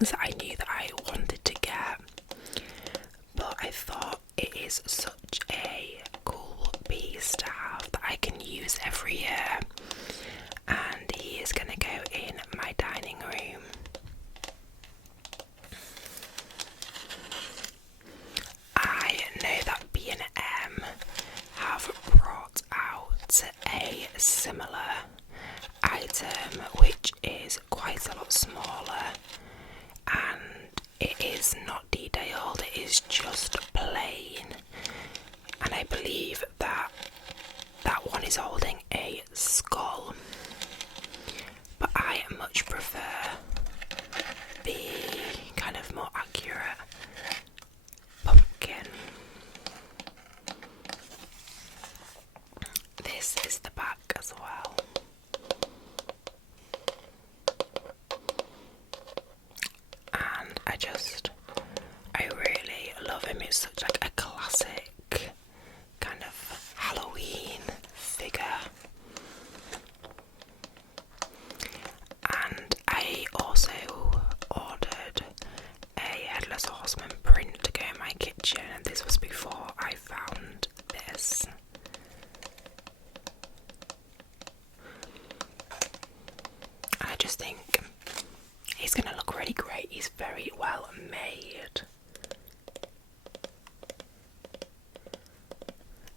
things that I knew that I wanted to get, but I thought it is such a cool piece to have that I can use every year, and he is going to go in my dining room. I know that B&M have brought out a similar item which is quite a lot smaller, and it is not detailed, it is just plain, and I believe that that one is holding a skull, but I much prefer the kind of more accurate pumpkin. This is the back as well. And I really love him. It's such like a classic kind of Halloween figure. And I also ordered a Headless Horseman print to go in my kitchen, and this was before I found this. I just think he's going to look really great. He's very well made.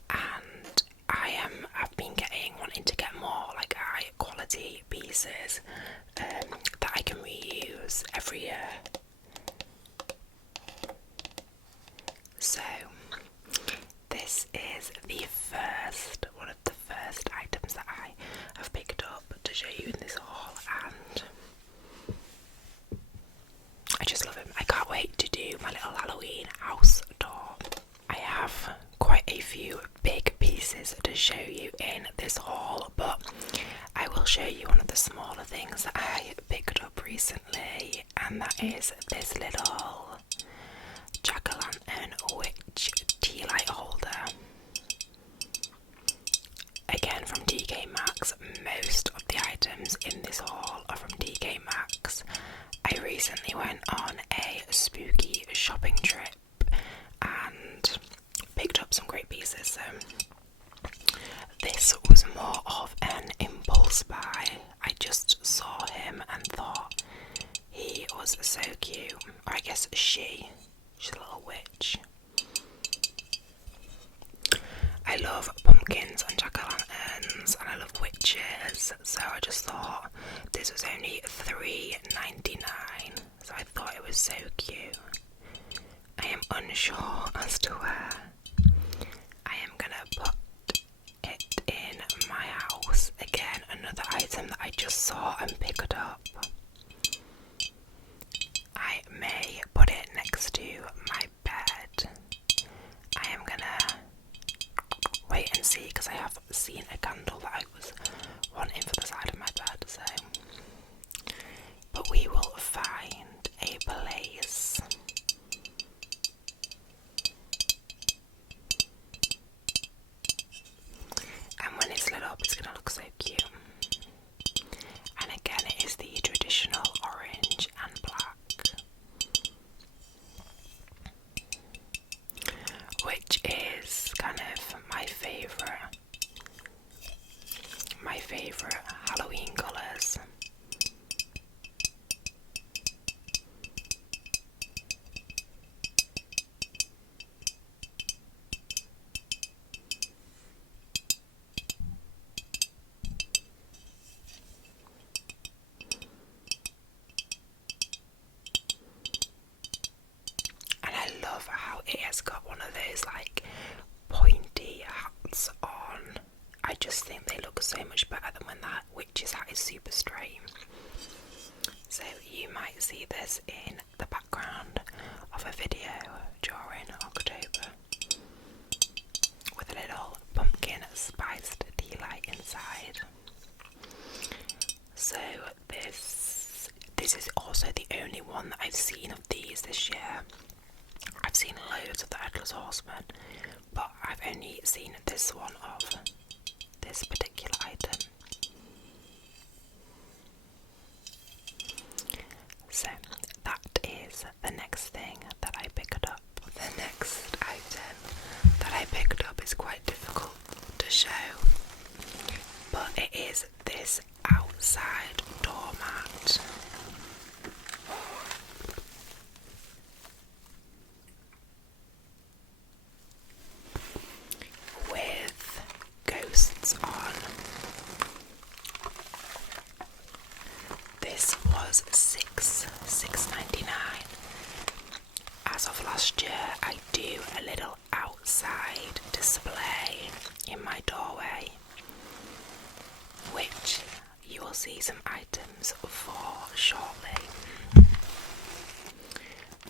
And I've been wanting to get more like high quality pieces that I can reuse every year. So this is one of the first items that I have picked up to show you in this haul, and I just love him. I can't wait to do my little Halloween house tour. I have quite a few big pieces to show you in this haul, but I will show you one of the smaller things that I picked up recently, and that is this little jack-o'-lantern witch tea light holder. Again from DK Maxx. Most of the items in this haul are from DK Maxx. I recently went on a spooky shopping trip and picked up some great pieces, so this was more of an impulse buy. I just saw him and thought he was so cute, or I guess she's a little witch. I love pumpkins and jack-o'-lanterns, and I love witches, so I just thought this was only $3.99, so I thought it was so cute. I am unsure as to where I am gonna put it in my house. Again, another item that I just saw and picked up. I may put it next to my bed. I am gonna wait and see, because I have seen a candle that I was wanting for the side of my bed, so. But we will find a place. And when it's lit up, it's gonna look so cute. And again, it is the traditional orange and black, which is kind of my favourite Halloween colours. And I love how it has got one of those like pointy hats on. I just think they look so much better than when that witch's hat is super straight. So you might see this in the background of a video during October with a little pumpkin spiced tea light inside. So this is also the only one that I've seen of these this year. I've seen loads of the Headless Horseman, but I've only seen this one of this particular item. So that outside doormat. With ghosts on. This was $6.99. As of last year, I do a little outside display in my doorway, which you will see some items for shortly.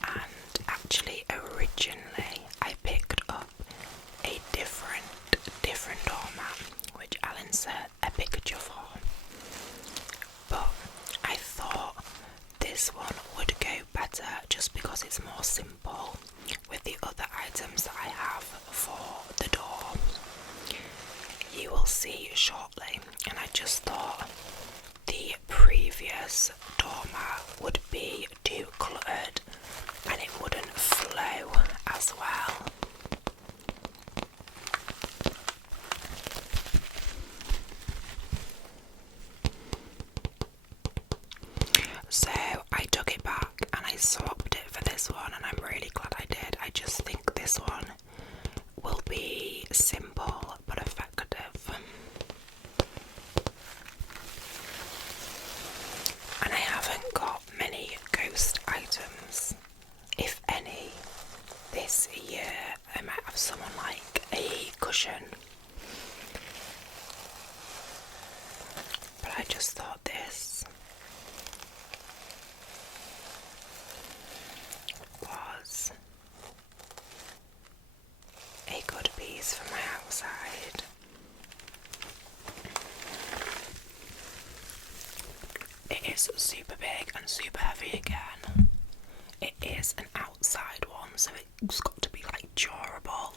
And actually, originally, I picked up a different doormat, which Alan sent a picture for. But I thought this one would go better just because it's more simple with the other items that I have for the door. You will see shortly, and I just thought the previous doormat would be too cluttered and it wouldn't flow as well. So I took it back and I swapped it for this one, and I'm really glad I did. I just think this one will be simple but effective. And I haven't got many ghost items, if any, this year. I might have someone like a cushion, but I just thought this was a good piece for my outside. It is super big and super heavy again. It is an outside one, so it's got to be like durable.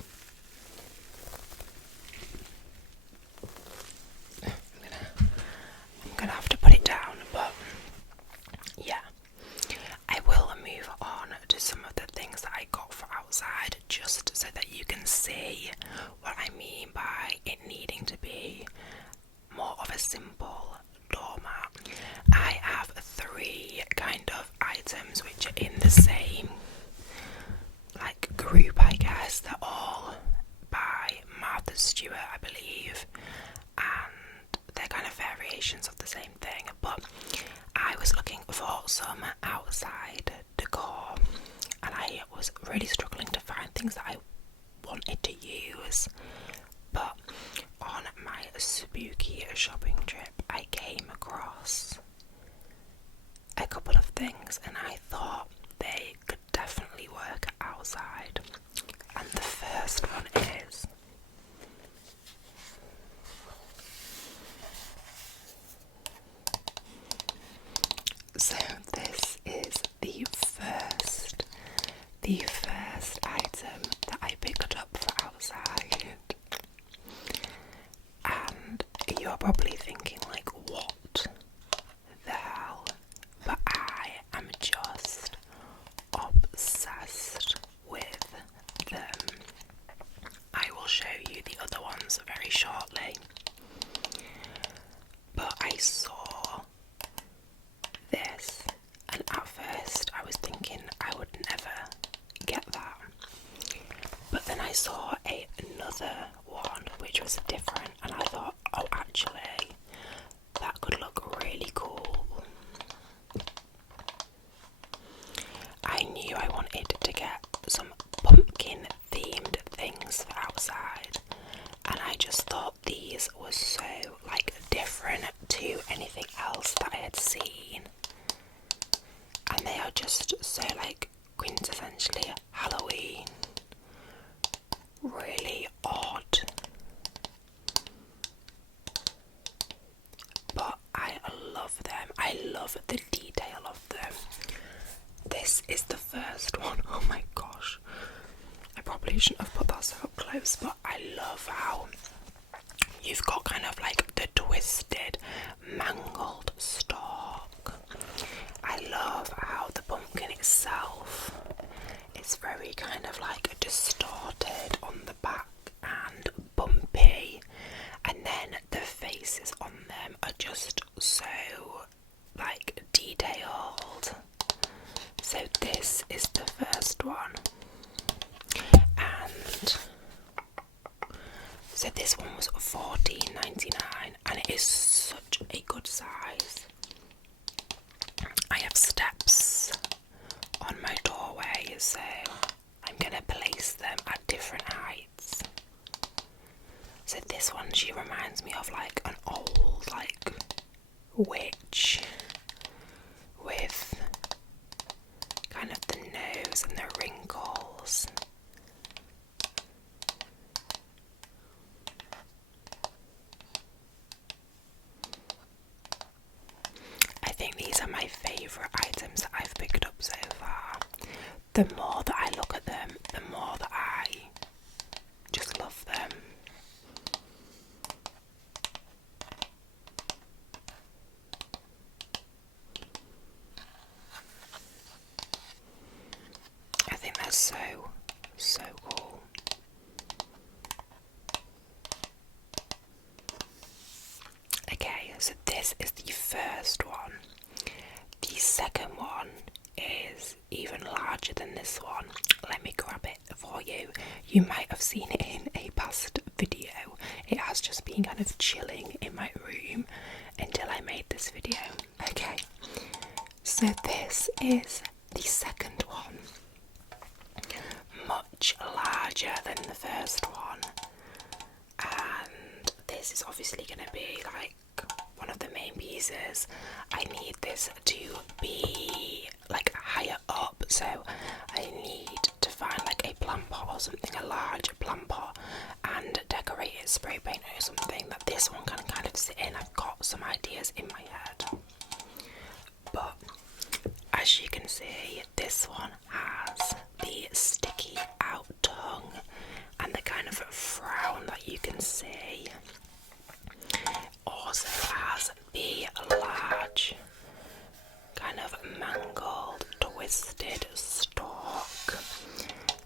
I'm gonna have to put it down, but yeah. I will move on to some of the things that I got for outside, just so that you can see what I mean by it needing to be more of a simple doormat. I have 3 kind of items which are in the same like group, I guess. They're all by Martha Stewart, I believe, and they're kind of variations of the same thing. But I was looking for some outside decor, and I was really struggling to find things that I wanted to use. But on my spooky shopping trip, I came across a couple of things, and I thought they could definitely work outside. And the first one is this is the first item that I picked up for outside. And you're probably thinking like, what the hell? But I am just obsessed with them. I will show you the other ones very shortly. But I saw this, and at first I was thinking I would never get that. But then I saw another one which was different, and I thought, oh, actually, that could look really cool. I knew I wanted to get some pumpkin themed things for outside, and I just thought these were so like different to anything else that I had seen, and they are just so like quintessentially Halloween. Really odd, but I love them. I love the detail of them. This is the first one. Oh my gosh, I probably shouldn't have put that so up close, but I love how you've got kind of like the twisted, mangled stalk. I love how the pumpkin itself is very kind of like distorted on the back and bumpy, and then the faces on them are just so So this one was $14.99 and it is such a good size. I have steps on my doorway, so I'm gonna place them at different heights. So this one, she reminds me of like an old like witch with kind of the nose and the wrinkles. I think these are my favourite items that I've picked up so far. The more that I look at them, the more that I just love them. I think they're so cool. Okay, so this is the first one. The second one is even larger than this one. Let me grab it for you. You might have seen it in a past video. It has just been kind of chilling in my room until I made this video. Okay, so this is the second one. Much larger than the first one. And this is obviously going to be like one of the main pieces. I need this to be like higher up, so I need to find like a plant pot or something, a large plant pot, and decorate it, spray paint it or something that this one can kind of sit in. I've got some ideas in my head, but as you can see, this one has the sticky out tongue and the kind of frown that you can see. Also has the large kind of mangled twisted stalk.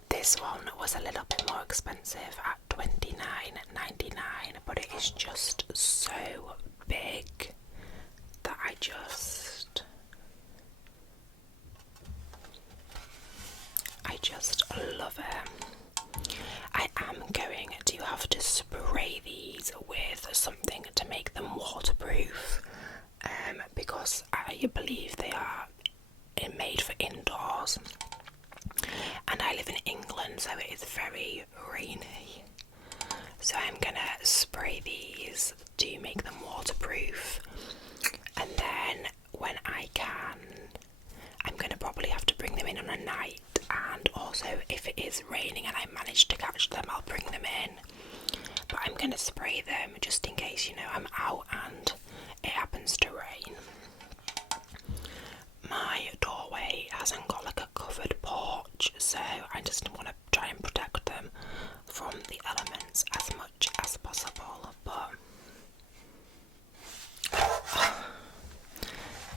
This one was a little bit more expensive at $29.99, but it is just so big that I just love it. I am going to have to spray these with something to make them waterproof, because I believe they are made for indoors, and I live in England, so it is very rainy. So I'm gonna spray these to make them waterproof, and then when I can, I'm gonna probably have to bring them in on a night. And also, if it is raining and I manage to catch them, I'll bring them in. But I'm going to spray them just in case, you know, I'm out and it happens to rain. My doorway hasn't got like a covered porch, so I just want to try and protect them from the elements as much as possible. But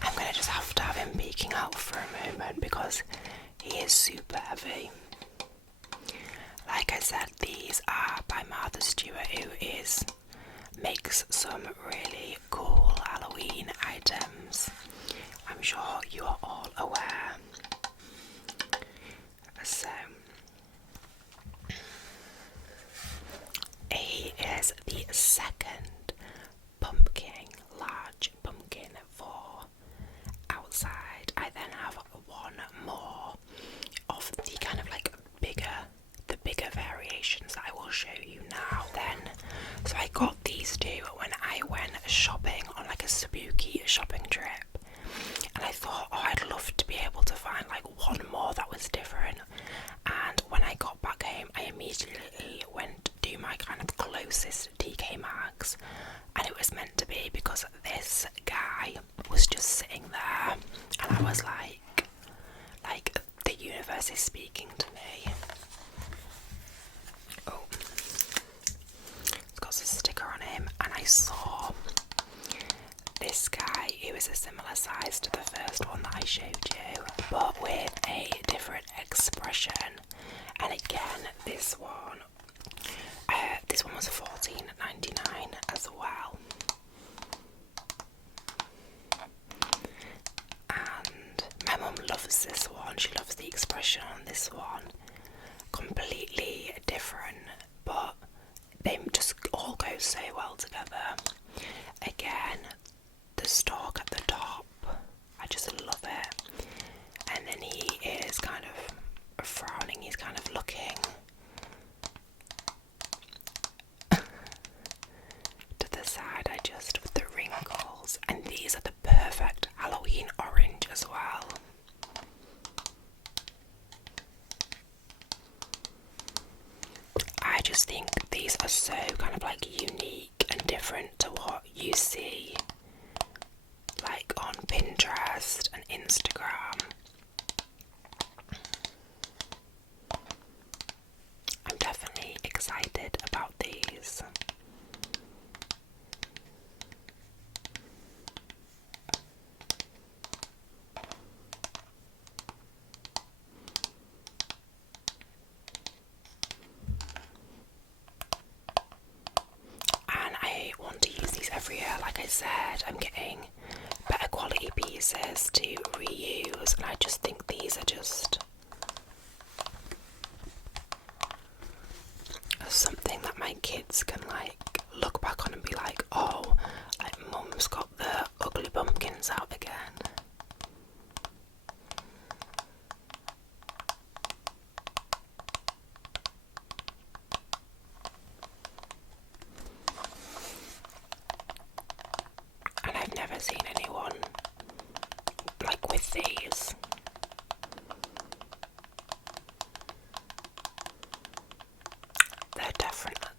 I'm going to just have to have him peeking out for a moment because he is super heavy. Like I said, these are by Martha Stewart, who makes some really cool Halloween items. I'm sure you are all aware. So he is the second pumpkin, large pumpkin for outside. I then have one more of the kind of like the bigger variations that I will show you now. Then, so I got these two when I went shopping on like a spooky shopping trip, and I thought, oh, I'd love to be able to find like one more that was different. And when I got back home, I immediately went to my kind of closest TK Maxx, and it was meant to be because this guy was just sitting there, and I was like the universe is speaking to me. Oh, it's got a sticker on him, and I saw this guy who is a similar size to the first one that I showed you, but with a different expression. And again, this one was $14.99 as well. And my mum loves this one. She loves the expression on this one. Completely different, but they just so well together. Again, the stalk at the top, I just love it. And then he is kind of frowning, he's kind of looking to the side, with the wrinkles. And these are the perfect Halloween orange as well. I just think these are so kind of like unique and different to what you see like on Pinterest and Instagram. I'm definitely excited about these. And I want to use these every year. Like I said, I'm getting better quality pieces to reuse, and I just think these are just something that my kids can like look back on and be like, oh, like mum's got the ugly pumpkins out again. And I've never seen anyone like with these. They're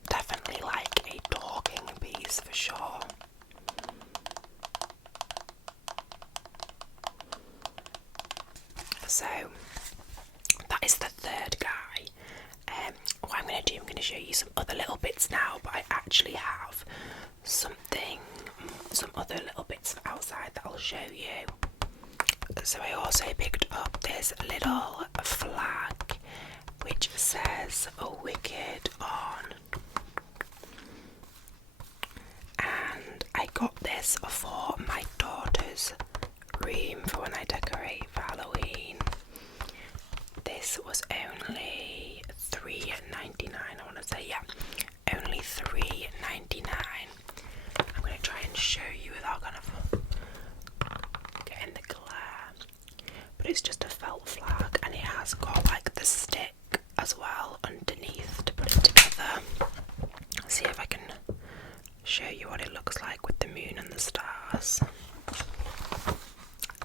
definitely like a talking piece for sure. So that is the third guy. What I'm going to do, I'm going to show you some other little bits now, but I actually have some other little bits outside that I'll show you. So I also picked up this little flag which says "Wicked" on, and I got this for my daughter's room for when I decorate for Halloween. This was only $3.99, I want to say, yeah, only $3.99. I'm going to try and show you without kind of getting the glare, but it's just a felt flag, and it has got like the stick as well underneath to put it together. Let's see if I can show you what it looks like with the moon and the stars.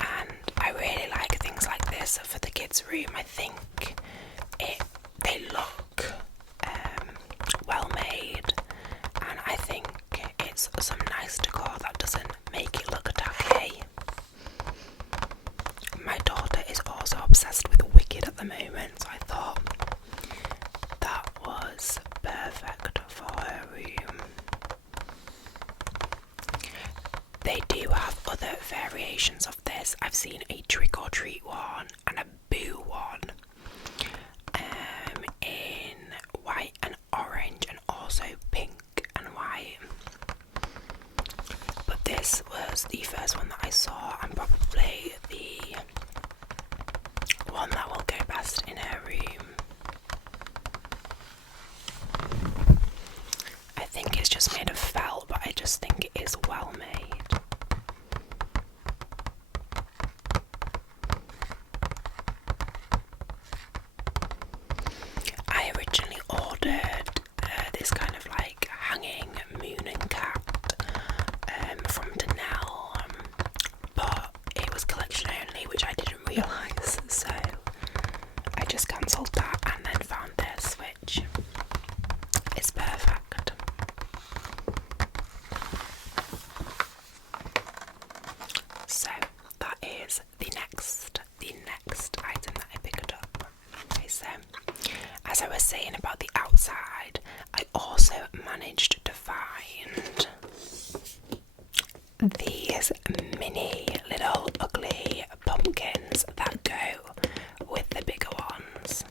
And I really like things like this for the kids' room. I think they look well made, and I think it's some nice decor that doesn't make it look tacky. My daughter is also obsessed with Wicked at the moment, so I thought that was perfect for her room. They do have other variations of this. I've seen a trick or treat one and a boo one, in white and orange, and also pink and white. But this was the first one that I saw, and probably the one that will go best in her room. I think it's just made of felt, but I just think it is well made. I originally ordered this kind of like hanging moon and cat from Danelle, but it was collection only, which I didn't realise, so I just cancelled that and then found this, which is perfect. So that is the next item that I picked up. Okay, so as I was saying about the outside, I also managed to find these mini little ugly pumpkins that go with the bigger ones.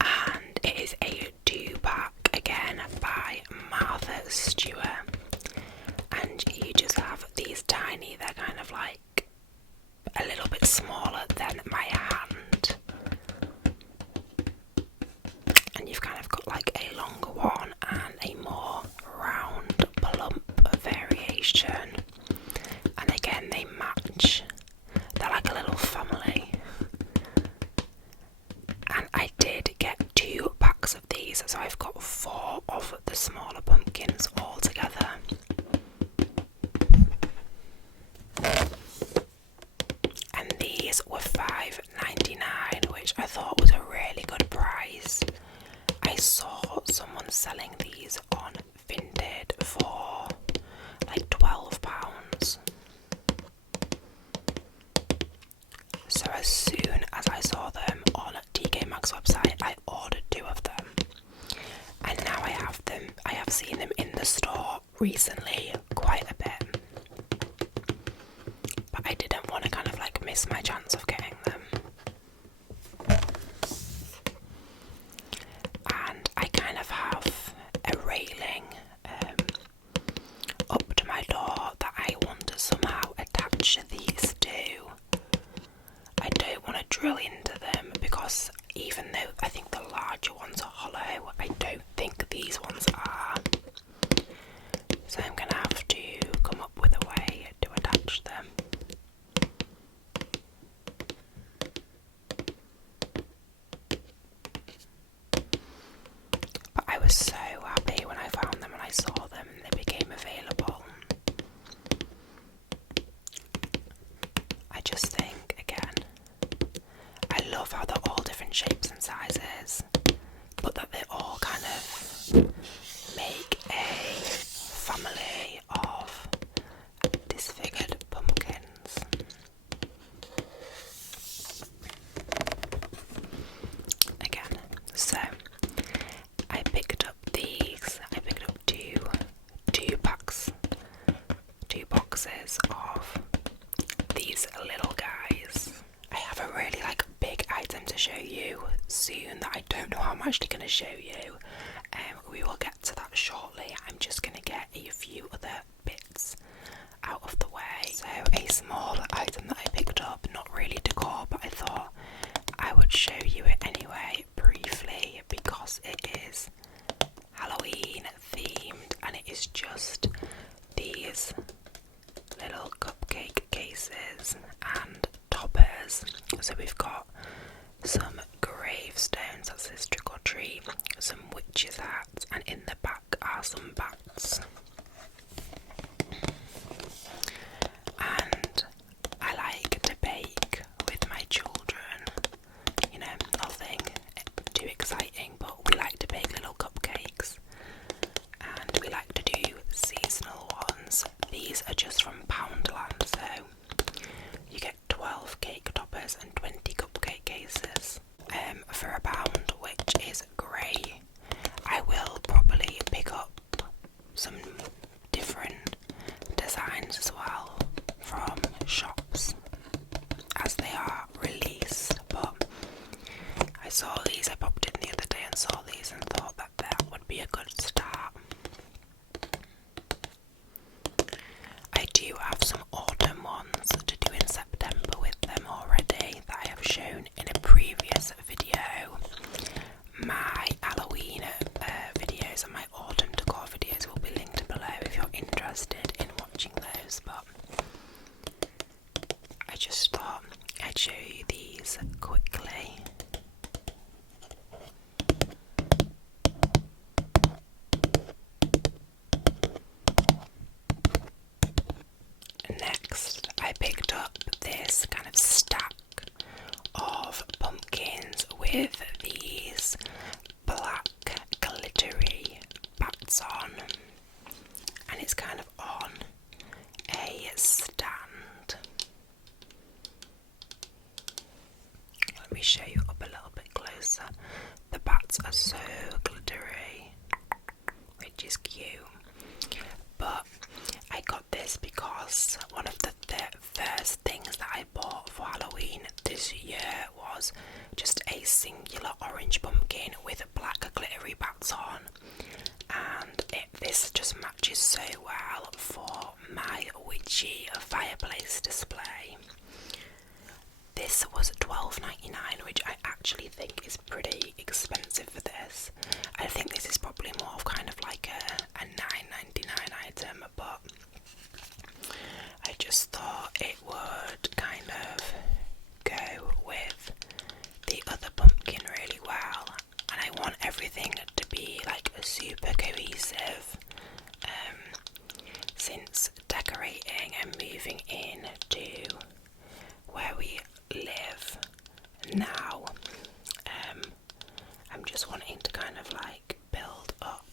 And it is a 2-pack again by Stewart. And you just have these tiny, they're kind of like a little bit smaller than my hand. decoration, and again they match. They're like a little family. And I did get 2 packs of these, so I've got 4 of the smaller pumpkins all together. And these were $5.99, which I thought was a really good price. I saw someone selling these on Vinted for like £12. So as soon as I saw them on TK Maxx website, I ordered 2 of them. And now I have them. I have seen them in the store recently quite a bit. But I didn't want to kind of like miss my chance of getting them. And I kind of have a railing up to my door that I want to somehow attach these to. I don't want to drill into them because even though I think the larger ones are hollow, I don't think these ones are. So I'm going to have to come up with a way to attach them. But I was so happy when I found them and I saw them and they became available. I just think, again, I love how they're all different shapes and sizes, but that they all kind of make a family of disfigured pumpkins. Again, so I picked up these. I picked up two packs, 2 boxes of these little guys. I have a really big item to show you soon that I don't know how I'm actually going to show you. We will get to that shortly. I'm just going to get a few other bits out of the way. So a small item that I picked up, not really decor, but I thought I would show you it anyway briefly because it is Halloween themed, and it is just these little cupcake cases and toppers. So we've got some gravestones, that says trick or treat, some witches' hats, and in the back are some bats. And I like to bake with my children, you know, nothing too exciting, but we like to bake little cupcakes, and we like to do seasonal ones. These are just from Poundland, so you get 12 cake toppers and 20 cupcake cases for £1, which is great. I will probably pick up everything to be like super cohesive. Since decorating and moving in to where we live now, I'm just wanting to kind of like build up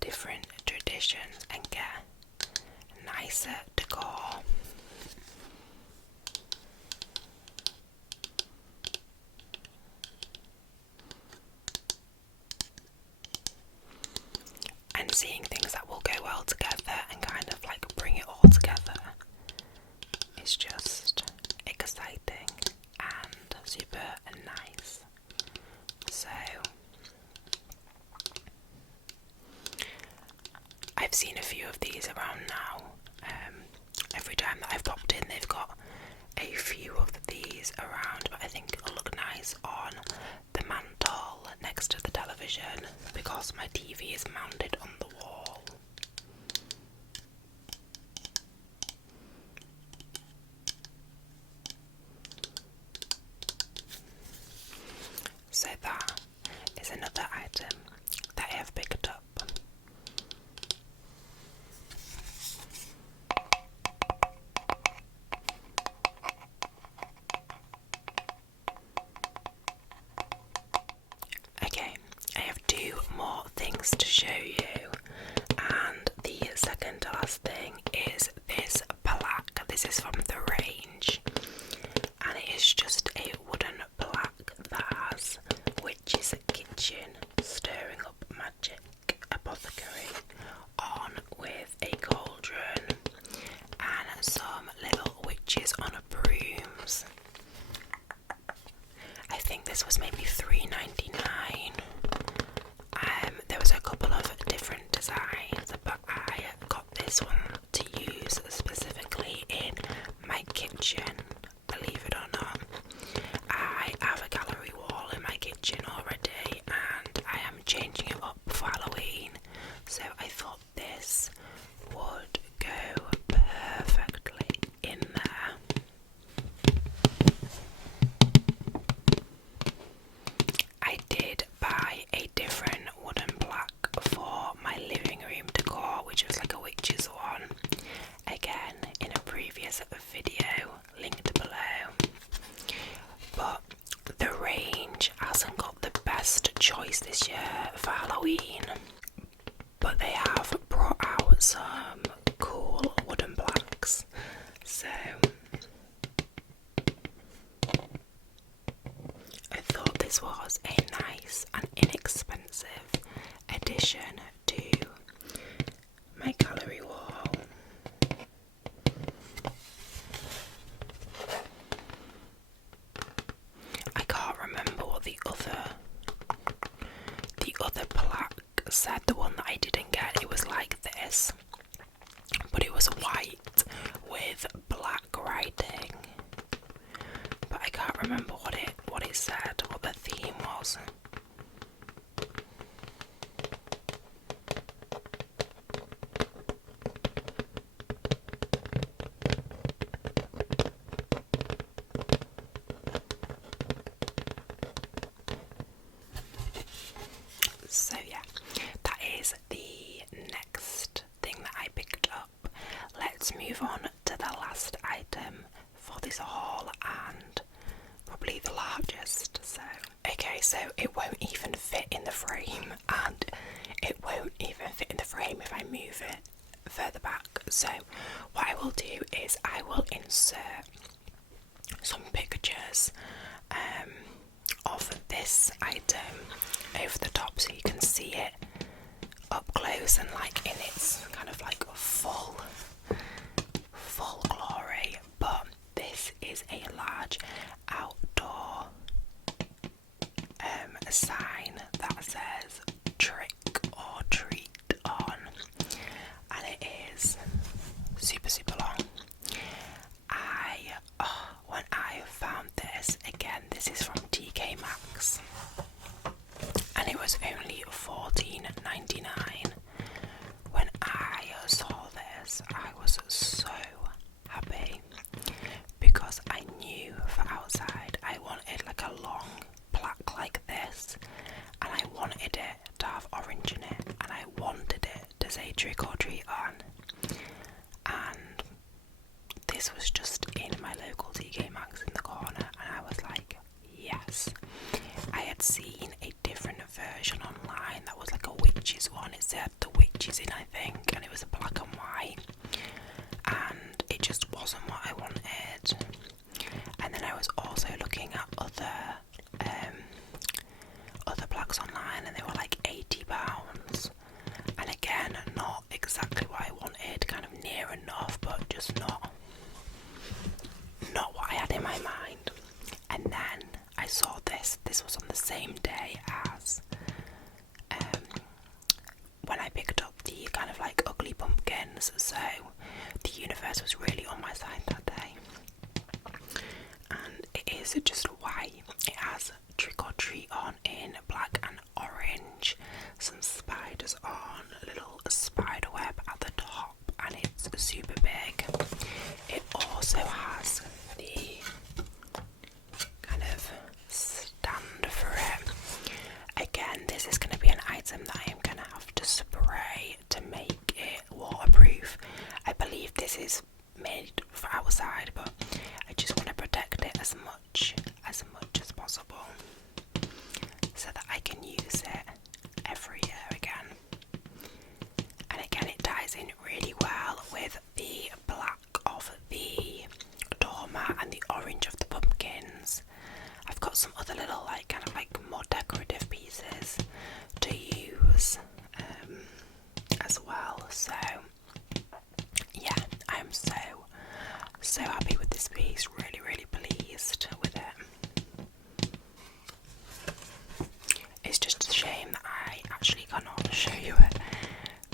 different traditions and get nicer decor. And seeing things that will go well together and kind of like bring it all together is just exciting and super nice. So I've seen a few of these around now. Every time that I've popped in, they've got a few of these around, but I think it'll look nice on the mantle next to the television because my TV is mounted on the wall. So that is another item that I have picked up. Okay, I have two more things to show you, and the second to last thing is this plaque. This is from the range, and it is just a wooden plaque that has Witch's Kitchen, Stirring Up Magic, Apothecary on with a cauldron and some little witches on a brooms. I think this was maybe $3.99. There was a couple of different designs, but I got this one to use specifically in my kitchen. Believe it or not, I have a gallery wall in my kitchen already, and I am changing it up for Halloween. So I thought this would go perfectly in there. I did buy a different wooden plaque for my living room decor, which was like a witch's one. Again, in a previous video, linked below. But the range hasn't got the best choice this year for Halloween. But they have brought out some cool wooden plaques. So I thought this was a nice and inexpensive addition to my gallery wall. I can't remember what the other plaque said, the one that I didn't get. It was like this, but it was white with black writing. But I can't remember what it said, what the theme was. So yeah, that is the next thing that I picked up. Let's move on to the last item for this haul, and probably the largest. So it won't even fit in the frame, and it won't even fit in the frame if I move it further back. So what I will do is I will insert some pictures of this item over the top so you can see it up close and like in its kind of like full glory. But this is a large outdoor sign that says trick or treat on, and it is super long. When I found this, again, this is from TK Maxx, and it was only $14.99. When I saw this, I was so happy because I knew for outside I wanted like a long plaque like this, and I wanted say trick or treat on, and this was just in my local TK Maxx in the corner, and I was like, yes. I had seen a different version online that was like a witch's one. It said the witches in, I think, and it was a black and white, and it just wasn't what I wanted. And then I was also looking at other plaques online, and they were like £80, and again, not exactly what I wanted, kind of near enough, but just not what I had in my mind. And then I saw this was on the same day as when I picked up the kind of like ugly pumpkins, so the universe was really on my side that day. And it is just white. It has trick or treat on in black and orange, some spiders on, a little spider web at the top, and it's super big. It also has the kind of stand for it. Again, this is going to be an item that I am going to have to spray to make it waterproof. I believe this is made for outside, but I just want to protect it as much as possible so that I can use it every year again. And again, it ties in really well with the black of the doormat and the orange of the pumpkins. I've got some other little like kind of like more decorative pieces to use as well. So yeah, I am so happy with this piece, really pleased with it. It's just a shame that I actually cannot show you it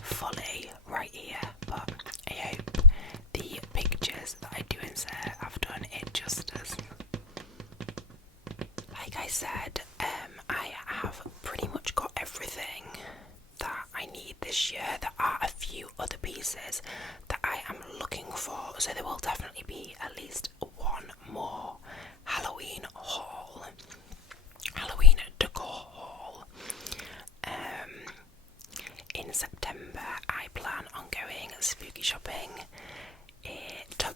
fully right here, but I hope the pictures that I do insert have done it justice. Like I said, I have pretty much got everything that I need this year. There are a few other pieces that I am looking for, so there will definitely be at least one more Halloween haul, Halloween decor haul. In September I plan on going spooky shopping.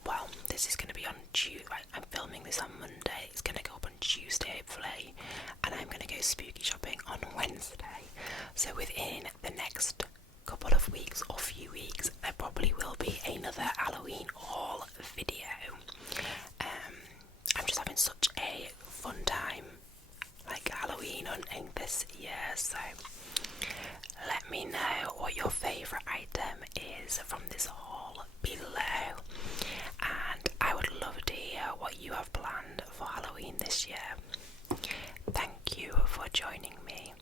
Well, this is going to be on Tuesday. I'm filming this on Monday. It's going to go up on Tuesday hopefully, and I'm going to go spooky shopping on Wednesday. So within the next couple of weeks or few weeks, there probably will be another Halloween haul video. I'm just having such a fun time like Halloween hunting this year, so let me know what your favourite item is from this haul below, and I would love to hear what you have planned for Halloween this year. Thank you for joining me,